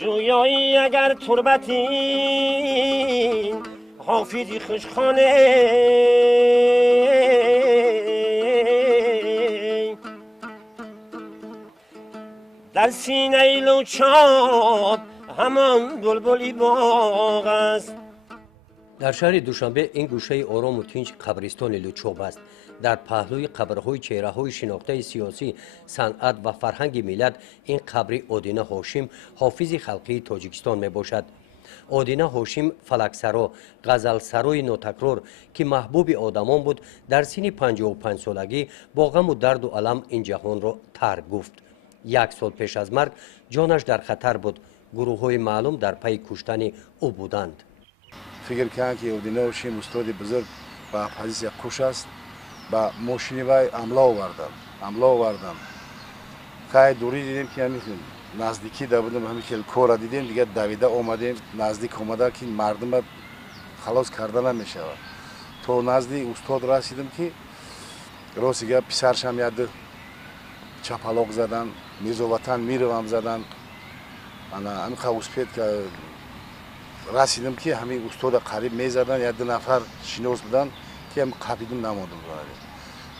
جویایی اگر تربتی حافظی خوشخانه در سینه لوچاب همان بلبلی باغ است. در شهر دوشنبه این گوشه آرام و تنج قبرستان لوچوب است. در پهلوی قبرهای چهره‌های شناخته سیاسی، صنعت و فرهنگ ملت این قبر آدینه هاشم حافظ خلقی تاجیکستان می باشد. آدینه هاشم فلکسرا، غزلسرای ناتکرار که محبوب آدمان بود، در سن 55 سالگی با غم و درد و الم این جهان را ترک گفت. 1 سال پیش از مرگ جانش در خطر بود. گروه‌های معلوم در پی کشتن او بودند. فکر کردم که آدینه هاشم استاد بزرگ با پوزیسیا کش است. با ماشینی وای حمله آوردم. خیلی دوری دیدیم که همین نزدیکی بودیم، همین خیلی کورا دیدیم دیگه دویده آمدیم، نزدیک آمده که مردم خلاص کردن نمیشه. تو نزدیک استاد رسیدیم که راسیگه پسرش هم یاد چپالاق زدن، میزو وطن میروم زدن. انا همین خواستید که رسیدیم که همین استاد قریب میزدن، یا 2 نفر شناس بودن که هم قبیدم نمودم.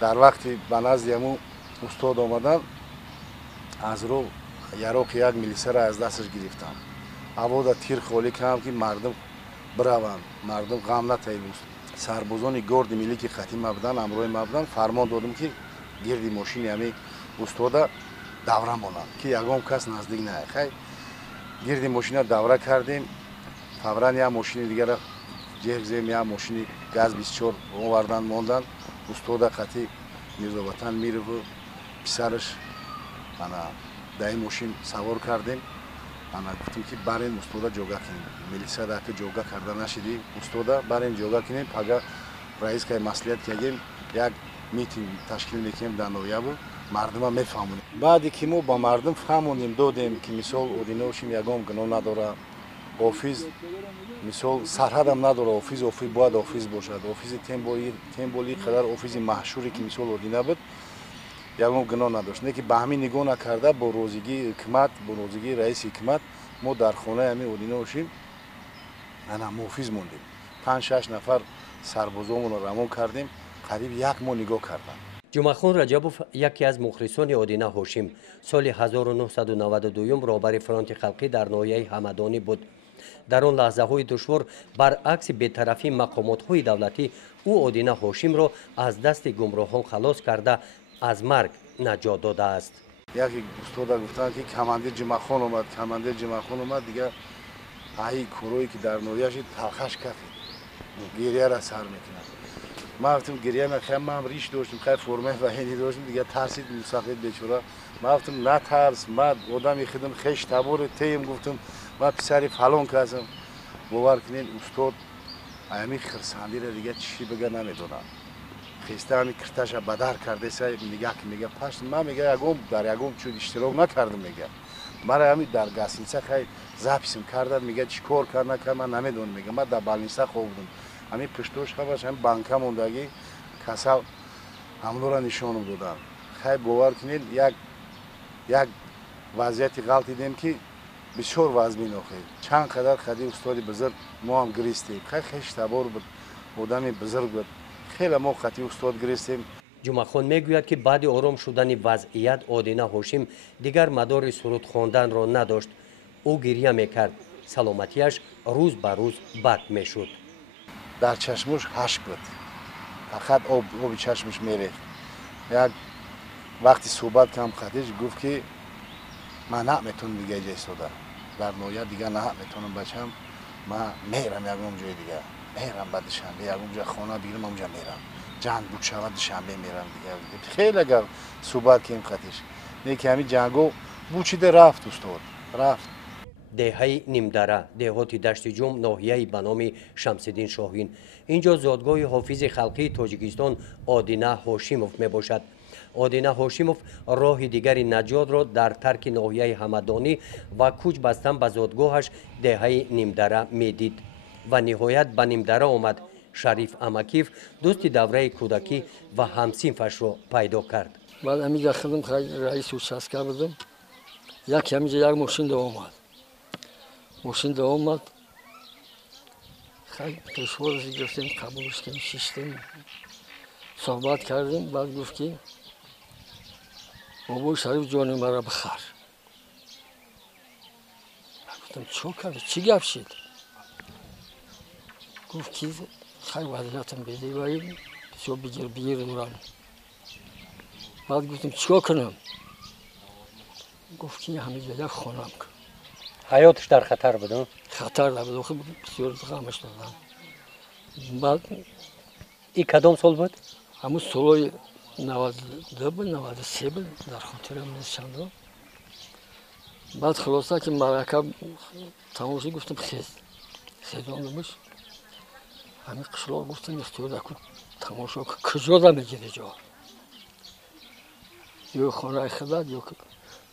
در وقتی به نزد همون استاد آمدن از رو یراق 1 میلیسه را از دستش گرفتم. هوا تیر خالی کردم که مردم بروند، مردم غم نتایید. سربازان گارد ملی که خطی مبدن امروی مبدن فرمان دادم که گردی ماشین همین استاد دوره مانند که یگام کس نزدیک نه. خیلی گردی ماشین دوره کردیم. فوراً یا ماشین دیگر را جهزیم، یا ماشین گاز 24 آوردن ماندن. استاد خطی میرزا وطن میره و پسرش انا در ماشین سوار کردیم. انا گفتیم که برین استاد جوگا کنیم. میلیسا دا که جوگا کردن نشدی استاد برین جوگا کنیم. پگاه رئیس که مسئولیت کردیم یک میتینگ تشکیل میکنیم در نویابو مردم میفهمونیم. بعدی که ما با مردم فهمونیم دادیم که مثال آدینه هاشم یگام گناه نداره. حافظ مثال سرحد هم نداره. حافظ باید حافظ باشد. حافظ تنبولی قدر حافظ محشوری که مثال آدینه بود یگام گناه نداشت. نه که به همین نگاه نکرده با روزگی حکمت، با روزگی رئیس حکمت ما در خانه همین آدینه هاشم انا محافظ موندیم. 5-6 نفر سربازامون رو رمون کردیم. قریب 1 ماه نگاه کردن. جمعخان رجبوف یکی از مخلصان آدینه هاشم سال 1992 رهبر فرانت خلقی در ناحیه همدانی بود. در آن لحظه های دشوار برعکس بی‌طرفی مقامات های دولتی او آدینه هاشم را از دست گمراهان خلاص کرده از مرگ نجات داده است. یکی استاد گفتن که کمانده جمعخان اومد دیگه ای کوروی که در نویاش تلخش کرد. گریه را سر میکنه. ما گفتم گریه نکنم، ما هم ریش داشتیم، خیلی فرمه و هنی داشتیم دیگه ترسید مسافرت بیچاره. ما گفتم نترس، ما آدمی خودم خش تبور تیم گفتم ما پسری فلان کردم. باور کنین استاد همین خرسندی را دیگه چی بگه نمیدونم. خسته همین کرتش بدر کرده سه میگه پشت ما میگه یگم در یگم چون اشتراک نکردم میگه. مرا همین در گاسینسه خیلی زاپیسم کردن میگه چیکار کردن که من نمیدونم میگه. ما در بالینسه خوابیدم. همین پشتوش خبرش هم بانک موندگی کسا همون را نشون دادن. خیلی باور کنید یک وضعیتی غلط دیدیم که بسیار وزمین آخه چند قدر خدی استاد بزرگ ما هم گریستیم. خیلی اشتباه بود. آدمی بزرگ بود. خیلی ما خطی استاد گریستیم. جمعخان میگوید که بعد آرام شدن وضعیت آدینه هاشم دیگر مدار سرود خواندن را نداشت. او گریه میکرد. سلامتیش روز به روز بد میشد. در چشمش اشک بود. فقط آب چشمش میره. یک وقتی صحبت کردم خطیش گفت که من نمیتونم دیگه جای سودا در نویا دیگه نمیتونم بچم. من میرم یگم جای دیگه میرم بعد شنبه یگم جای خانه بیرم اونجا میرم. جنگ بود شود شنبه میرم دیگه. خیلی اگر صحبت کردیم خطیش نه که همین جنگو بوچیده رفت استاد رفت. دهه نیمدره دهات دشت جم ناحیه به نام شمس‌الدین شاهین. اینجا زادگاه حافظ خلقی تاجیکستان آدینه هاشموف می باشد. آدینه هاشموف راه دیگری نجات را در ترک ناحیه همدانی و کوچ بستن به زادگاهش دهه نیمدره می دید و نهایت به نیمدره آمد. شریف امکیف دوست دوره کودکی و همسینفش را پیدا کرد. بعد همینجا خودم رئیس اوچاسکه بودم. یک همینجا یک ماشین دو آمد. ماشین دوام اومد خیلی پیشوازی گرفتیم قبولش کردیم شیشتیم صحبت کردیم بعد گفت که بابا شریف جان مرا بخر گفتم چو کرد چی گپ شد گفت که خیلی وضعیتم بده باید بسیار بگیر دوران بعد گفتم چیکار کنم گفت که همه جا یک خونم کن حیاتش در خطر بود خطر نبود خیلی بسیار غمش دادم بعد این کدام سال بود همون سالای 92 بود 93 بود در خاطرم نیست چند بعد خلاصه که مرکب تمام شد گفتم خیزان بمش همین قشلاق گفتم اختیار دکن تماشا کجا دا میگیره جا یا خانه خدمت یا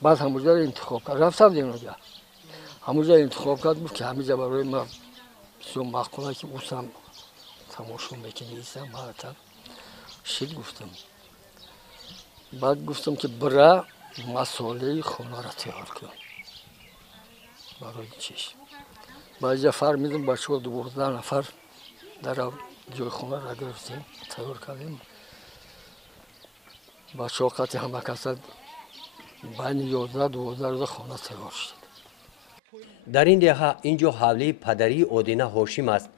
بعد همونجا رو انتخاب کرد رفتم دیگه اونجا همونجا انتخاب کرد بود که همینجا برای من بسیار مقبوله که اوستم تماشا میکنی ایستم مرتب شد گفتم بعد گفتم که برای مسئله خانه را تیار کن برای چیش بعد جا فرمیدم بچه ها 12 نفر در جای خانه را گرفتیم تیار کردیم بچه ها قطعی همه کسد بین 11-12 خانه تیار شد در این دهه اینجا حوله پدری اودینه هاشم است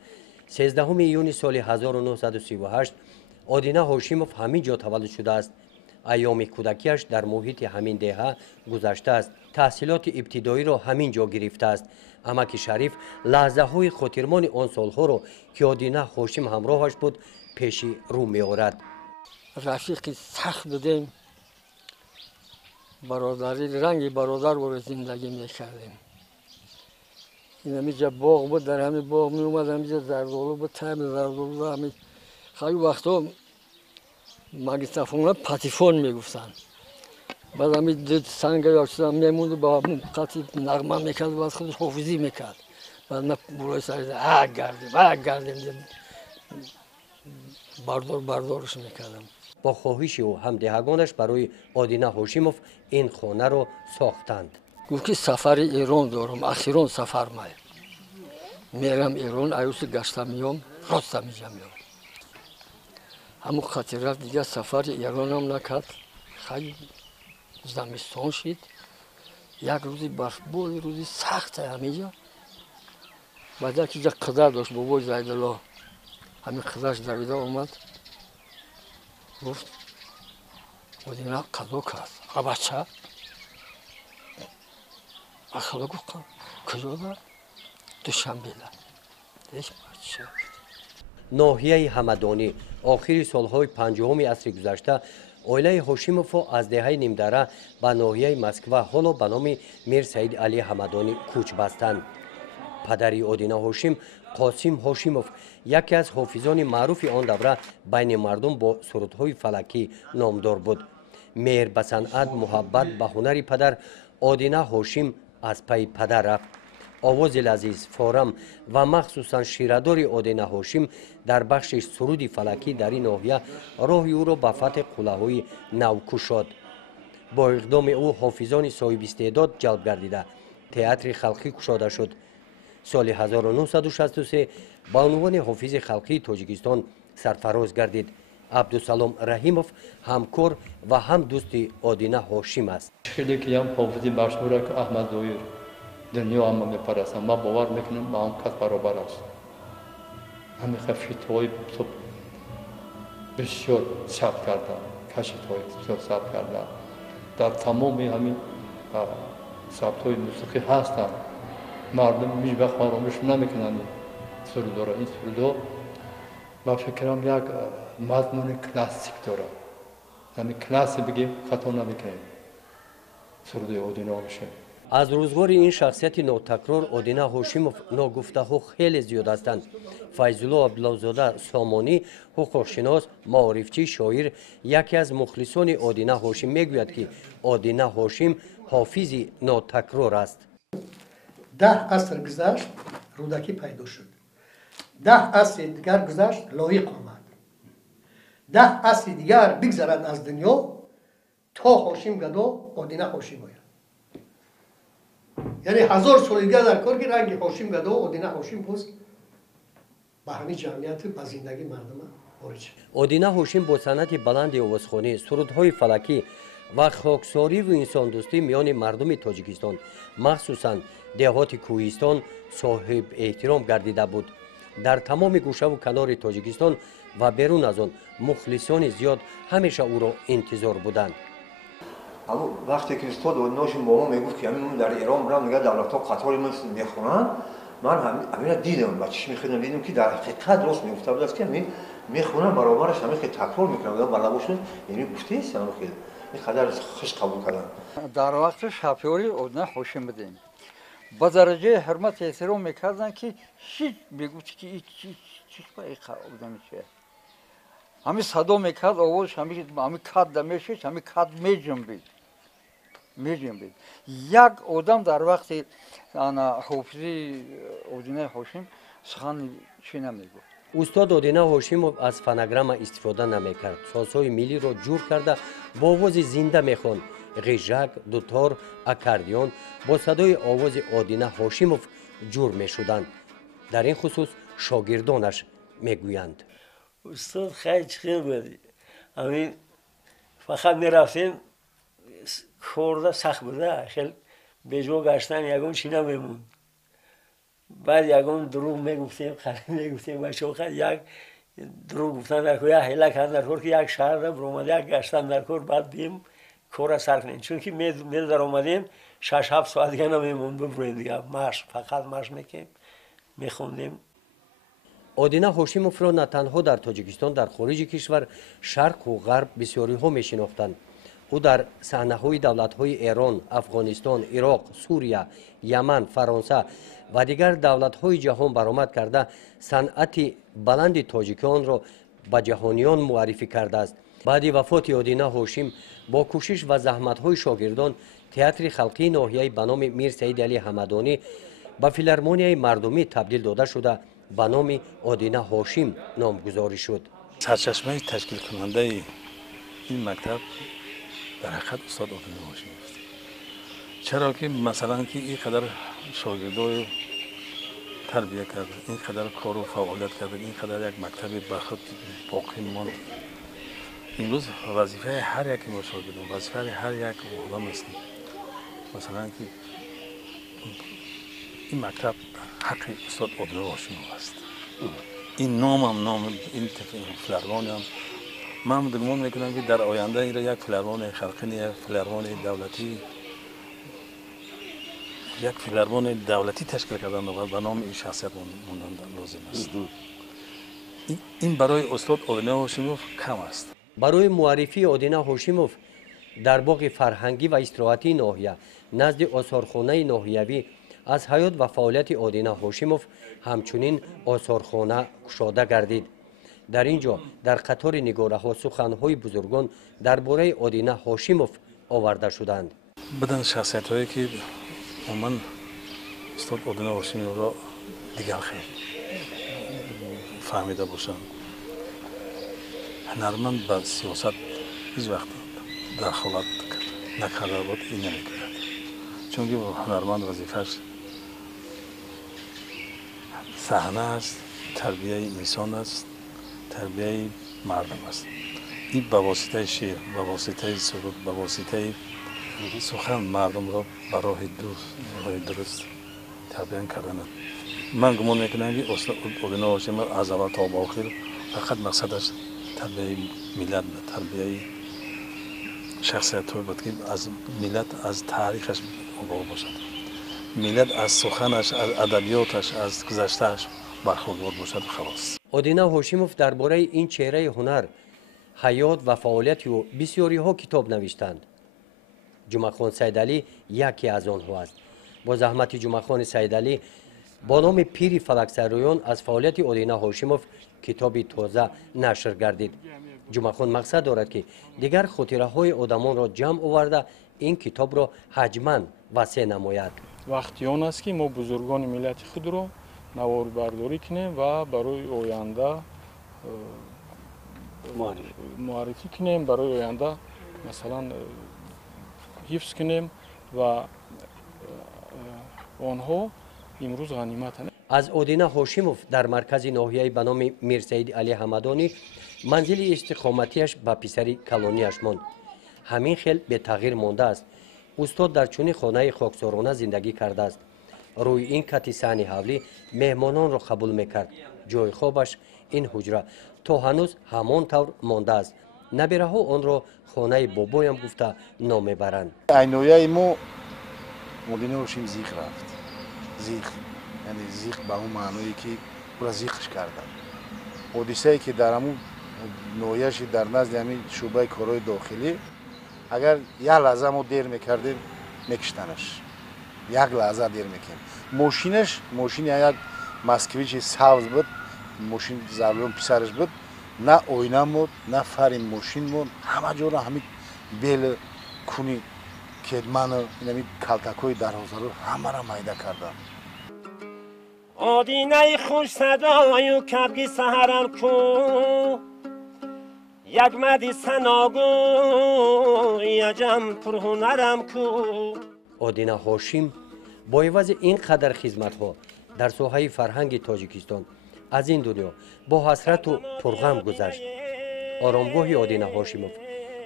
13 یونی سال 1938 اودینه هاشموف همین جا تولد شده است ایام کودکیش در محیط همین دهه گذشته است تحصیلات ابتدایی را همین جا گرفته است امک شریف لحظه های خاطرمان آن سالها را که اودینه هاشم همراهش بود پیش رو می آورد رفیقی سخت بودیم برادری رنگ برادر رو زندگی میکردیم این همینجا باغ بود در همین باغ می اومد همینجا زردالو بود تایم زردالو همین خیلی وقتا ماگنیتوفون پاتیفون میگفتن بعد همین دید سنگ یاشتم میموند با همون قطعی نغمه میکرد بعد خودش حافظی میکرد بعد من برای سر گردیم بردارش میکردم با خواهش او همدهگانش برای اودینه هاشموف این خانه را ساختند گفت که سفر ایران دارم اخیران سفر میرم ایران ایوس گشته میام راست میجم میام همون خاطرات دیگه سفر ایران هم نکرد خیلی زمستان شد یک روزی برفباری روزی سخت همینجا بعد که جا قدر داشت بابای زیدالله همین قدرش دویده اومد گفت اودینه قضا کرد بچه اخلا گفت کجا دا دوشنبه دیش بچه ناحیه همدانی آخر سالهای 50 عصر گذشته اویله هاشموف از دهه نیمدره به ناحیه مسکو حالا به نام میر سید علی همدانی کوچ بستند پدری اودینه هاشم قاسم هاشموف یکی از حافظان معروف آن دوره بین مردم با سرودهای فلکی نامدار بود مهر به صنعت محبت به هنر پدر اودینه هاشم از پی پدر رفت آواز لذیذ فارم و مخصوصا شیردار اودینه هاشم در بخش سرود فلکی در این ناحیه راهی او را به فتح قله‌های نو گشاد با اقدام او حافظان صاحب استعداد جلب گردیده تئاتر خلقی گشاده شد سال 1963 با عنوان حافظ خلقی تاجیکستان سرفراز گردید عبدالسلام رحیموف همکار و هم دوست اودینه هاشم است شده که هم حافظی مشهوره که احمد دویر دنیا هم میپرستم ما باور میکنم با هم کس برابر است همین خفشیت های بسیار ثبت کرده کشت های بسیار ثبت کرده در تمام همین ثبت های موسیقی هستند مردم هیچ وقت فراموش نمیکنند سرودارا این سرودا با فکرم یک مضمون کلاسیک داره یعنی کلاسی بگیم خطا نمیکنیم سرود اودینه هاشم از روزگار این شخصیت ناتکرار اودینه هاشموف ناگفته ها خیلی زیاد هستند فیض‌الله عبدالله‌زاده سامانی حقوق‌شناس معارفچی شاعر یکی از مخلصان اودینه هاشم میگوید که اودینه هاشم حافظ ناتکرار است 10 عصر گذشت رودکی پیدا شد 10 عصر دیگر گذشت لایق آمد 10 عصر دیگر بگذرد از دنیا تا هاشم گدا اودینه هاشم آید یعنی 1000 سال دیگه در کار که رنگ هاشم گدا و ادینه هاشم باز به همین جمعیت به زندگی مردم وارد شد. ادینه هاشم با سنت بلند آوازخوانی، سرودهای فلکی و خاکساری و انسان دوستی میان مردم تاجیکستان مخصوصاً دهات کوهستان صاحب احترام گردیده بود. در تمام گوشه و کنار تاجیکستان و بیرون از آن مخلصان زیاد همیشه او را انتظار بودند. اما وقتی که استاد ادینه‌هاشم با ما میگفت که همین در ایران برام میگه دولت‌ها قطار من میخونن، من همین دیدم و چشم خودم دیدم که در حقیقت درست میگفته بود که همین میخونن برابرش همین که تکرار میکنن بلداشون یعنی گفته است همین خیلی این قدر خوش قبول کردن. در وقت شافیوری ادینه هاشم بودیم با درجه حرمت احترام میکردن که هیچ میگفت که چیز با این ادینه چیه همین صدا میکرد آواز همین کات دمیشش همین کات میجنبید یک آدم در وقت انا حافظی ادینه هاشم سخن چی نمیگفت. استاد ادینه هاشموف از فونوگرام استفاده نمیکرد. سازهای ملی را جور کرده با آواز زنده میخواند. غیژک، دوتار، اکاردیون با صدای آواز ادینه هاشموف جور میشدند. در این خصوص شاگردانش میگویند. استاد خیلی بود. همین فقط میرفتیم خورده سخت بوده. خیلی به جا گشتن یکون چی نمیمون. بعد یکون دروغ میگفتیم، خیلی میگفتیم و شوخه یک دروغ گفتن در کور، یک حیله کردن در کور که یک شهر را برآمده، یک گشتن در کور بعد بیم کور سر کنیم. چون که می در آمدیم 6-7 ساعت دیگه نمیمون ببریم دیگه مشق فقط مشق میکنیم میخوندیم. ادینه هاشموف را نه تنها در تاجیکستان در خارج کشور شرق و غرب بسیاری ها میشناختند. او در صحنه های دولت های ایران، افغانستان، عراق، سوریه، یمن، فرانسه و دیگر دولت های جهان برآمد کرده صنعت بلند تاجیکان را به جهانیان معرفی کرده است. بعد وفات ادینه هاشم با کوشش و زحمت های شاگردان تئاتر خلقی ناحیه به نام میر سید علی حمدانی به فیلارمونیای مردمی تبدیل داده شده به نام ادینه هاشم نامگذاری شد. سرچشمه تشکیل کننده این مکتب در حقیقت استاد ادینه هاشم است. چرا که مثلا که این قدر شاگردای تربیت کرده، این قدر کار و فعالیت کرده، این قدر یک مکتب به خود باقی ماند. امروز وظیفه هر یک ما شاگردان، وظیفه هر یک آدم است. مثلا که این مکتب حق استاد ادینه هاشم است. این نام هم نام این فیلارمون هم من گمان میکنم که در آینده این را یک فیلارمون خلقی، یک فیلارمون دولتی، یک فیلارمون دولتی تشکیل کردن و به نام این شخصیت موندن لازم است. این برای استاد ادینه هاشموف کم است. برای معرفی ادینه هاشموف در باغ فرهنگی و استراحتی ناحیه نزد آثارخانه ناحیوی از حیات و فعالیت ادینه هاشموف همچنین آثارخانه گشاده گردید. در اینجا در قطار نگاره ها سخنهای بزرگان درباره ادینه هاشموف آورده شدند. بدن شخصیت هایی که من استاد ادینه هاشموف را دیگر خیلی فهمیده باشند. هنرمند به سیاست هیچ وقت دخالت نکرده بود، این نمیکرد. چون که هنرمند وظیفه‌اش صحنه است، تربیه انسان است، تربیه مردم است. این به واسطه شعر، به واسطه سرود، به واسطه سخن مردم را به راه درست تربیت کردن. من گمان میکنم که استاد ادینه هاشم از اول تا به آخر فقط مقصدش تربیه ملت، تربیه شخصیت بود که از ملت از تاریخش آگاه باشد. ملت از سخنش، از ادبیاتش، از گذشتهش برخوردار باشد. خلاص. ادینه هاشموف درباره این چهره هنر، حیات و فعالیت او بسیاری ها کتاب نوشتند. جمعخان سیدعلی یکی از آنها است. با زحمت جمعخان سیدعلی با نام پیر فلکسرایان از فعالیت ادینه هاشموف کتابی تازه نشر گردید. جمعخان مقصد دارد که دیگر خاطره های آدمان را جمع آورده این کتاب را حجما وسیع نماید. وقتی آن است که ما بزرگان ملت خود را نوار برداری کنیم و برای آینده معرفی کنیم، برای آینده مثلا حفظ کنیم و онҳо имрӯз ғаниматанд. аз одина ҳошимов дар маркази ноҳияи ба номи мирсаиди али ҳамадонӣ манзили истиқоматиаш ба писари калонияш монд. ҳамин хел бетағйир мондааст. устод дар чунин хонаи хоксорона зиндагӣ кардааст. рӯи ин кати саҳни ҳавлӣ меҳмононро қабул мекард. ҷойи хобаш ин ҳуҷра то ҳанӯз ҳамон тавр мондааст. набираҳо онро хонаи бобоям гуфта ном мебаранд. айнояи мо одина ҳошим зиқ рафт. зиқ яъне зиқ ба он маъное ки пура зиқш карда. ҳодисае ки дар ҳамун ноҳияши дар назди ҳамин шӯъбаи корҳои дохилӣ агар як лаҳза мо дер мекардем мекиштанаш. як лаҳза дер мекардем. мошинаш мошини як москвичи сабз буд. мошин зарлон писараш буд. на ойна мод, на фари мошин мод. ҳама ҷоро ҳамин бели куни кедману инами калтакҳои дарозаро ҳамаро майда кардам. آدینه خوش صدای و کبگی سهرم کو یک مدی سناگو یجم پرهنرم کو. одина ҳошим бо эвази ин қадар хизматҳо дар соҳаи фарҳанги тоҷикистон аз ин дунё бо ҳасрату пурғам гузашт. оромгоҳи одина ҳошимов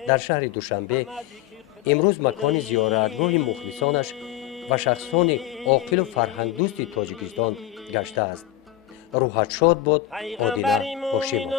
дар шаҳри душанбе имрӯз макони зиёратгоҳи мухлисонаш ва шахсони оқилу фарҳангдӯсти тоҷикистон гаштааст. рӯҳат шод бод одина ҳошимов.